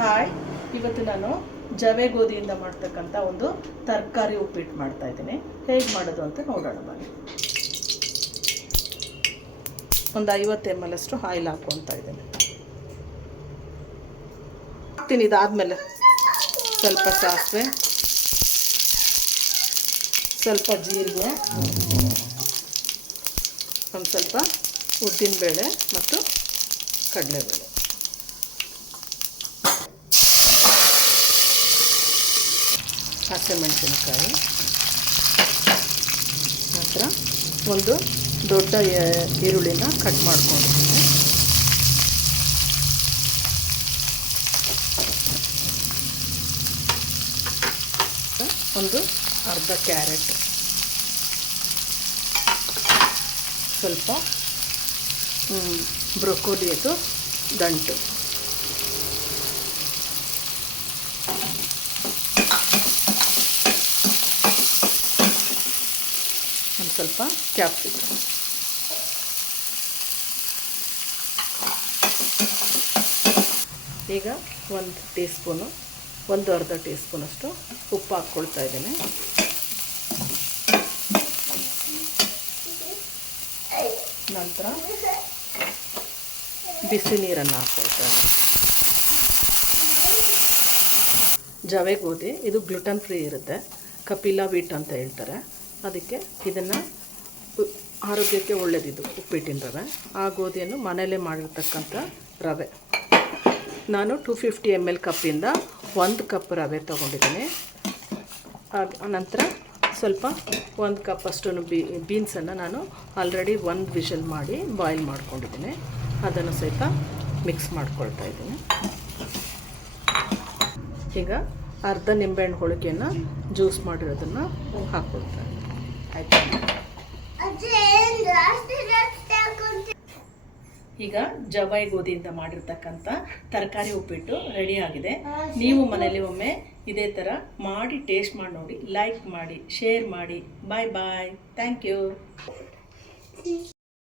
Hi, ಇವತ್ತು ನಾನು ಜವೆ ಗೋಧಿಯಿಂದ ಮಾಡ್ತಕ್ಕಂಥ ಒಂದು ತರಕಾರಿ ಉಪ್ಪಿಟ್ಟು ಮಾಡ್ತಾ ಇದ್ದೀನಿ. ಹೇಗೆ ಮಾಡೋದು ಅಂತ ನೋಡೋಣ ಬನ್ನಿ. ಒಂದು 50 ml ಅಷ್ಟು ಆಯಿಲ್ ಹಾಕ್ಕೊಳ್ತಾ ಇದ್ದೀನಿ. ಹಾಕ್ತೀನಿ. ಇದಾದಮೇಲೆ ಸ್ವಲ್ಪ ಸಾಸಿವೆ, ಸ್ವಲ್ಪ ಜೀರಿಗೆ, ಒಂದು ಸ್ವಲ್ಪ ಉದ್ದಿನಬೇಳೆ ಮತ್ತು ಕಡಲೆಬೇಳೆ, ಹಸಿಮೆಣಸಿನಕಾಯಿ, ನಂತರ ಒಂದು ದೊಡ್ಡ ಈರುಳ್ಳಿನ ಕಟ್ ಮಾಡ್ಕೊಂಡಿದ್ದೀನಿ, ಒಂದು ಅರ್ಧ ಕ್ಯಾರೆಟ್, ಸ್ವಲ್ಪ ಬ್ರೊಕೋಲಿಯದು ದಂಟು, ಒಂದು ಸ್ವಲ್ಪ ಕ್ಯಾಪ್ಸಿಕಮ್, ಈಗ ಒಂದು ಅರ್ಧ ಟೀ ಸ್ಪೂನಷ್ಟು ಉಪ್ಪು ಹಾಕ್ಕೊಳ್ತಾ ಇದ್ದೀನಿ. ನಂತರ ಬಿಸಿ ನೀರನ್ನು ಹಾಕ್ಕೊಳ್ತಾ ಇದ್ದೀನಿ. ಜವೆ ಗೋಧಿ ಇದು ಗ್ಲುಟನ್ ಫ್ರೀ ಇರುತ್ತೆ, ಕಪಿಲಾ ವೀಟ್ ಅಂತ ಹೇಳ್ತಾರೆ. ಅದಕ್ಕೆ ಇದನ್ನು ಆರೋಗ್ಯಕ್ಕೆ ಒಳ್ಳೆಯದಿದು ಉಪ್ಪಿಟ್ಟಿನ ರವೆ. ಆ ಗೋಧಿಯನ್ನು ಮನೆಯಲ್ಲೇ ಮಾಡಿರ್ತಕ್ಕಂಥ ರವೆ. ನಾನು 250 ml ಕಪ್ಪಿಂದ 1 ಕಪ್ ರವೆ ತೊಗೊಂಡಿದ್ದೀನಿ. ನಂತರ ಸ್ವಲ್ಪ 1 ಕಪ್ಪಷ್ಟು ಬೀನ್ಸನ್ನು ನಾನು ಆಲ್ರೆಡಿ 1 ವಿಷಲ್ ಮಾಡಿ ಬಾಯ್ಲ್ ಮಾಡ್ಕೊಂಡಿದ್ದೀನಿ. ಅದನ್ನು ಸಹಿತ ಮಿಕ್ಸ್ ಮಾಡ್ಕೊಳ್ತಾ ಇದ್ದೀನಿ. ಈಗ ಅರ್ಧ ನಿಂಬೆಹಣ್ಣು ಹೋಳಿಗೆಯನ್ನು ಜ್ಯೂಸ್ ಮಾಡಿರೋದನ್ನು ಹಾಕ್ಕೊಳ್ತಾ ಇದ್ದೀನಿ. ಆಯಿತಾ? ಈಗ ಜವೆ ಗೋಧಿಯಿಂದ ಮಾಡಿರ್ತಕ್ಕಂಥ ತರಕಾರಿ ಉಪ್ಪಿಟ್ಟು ರೆಡಿ ಆಗಿದೆ. ನೀವು ಮನೇಲಿ ಒಮ್ಮೆ ಇದೇ ಥರ ಮಾಡಿ ಟೇಸ್ಟ್ ಮಾಡಿ ನೋಡಿ, ಲೈಕ್ ಮಾಡಿ, ಶೇರ್ ಮಾಡಿ. Bye bye. Thank you.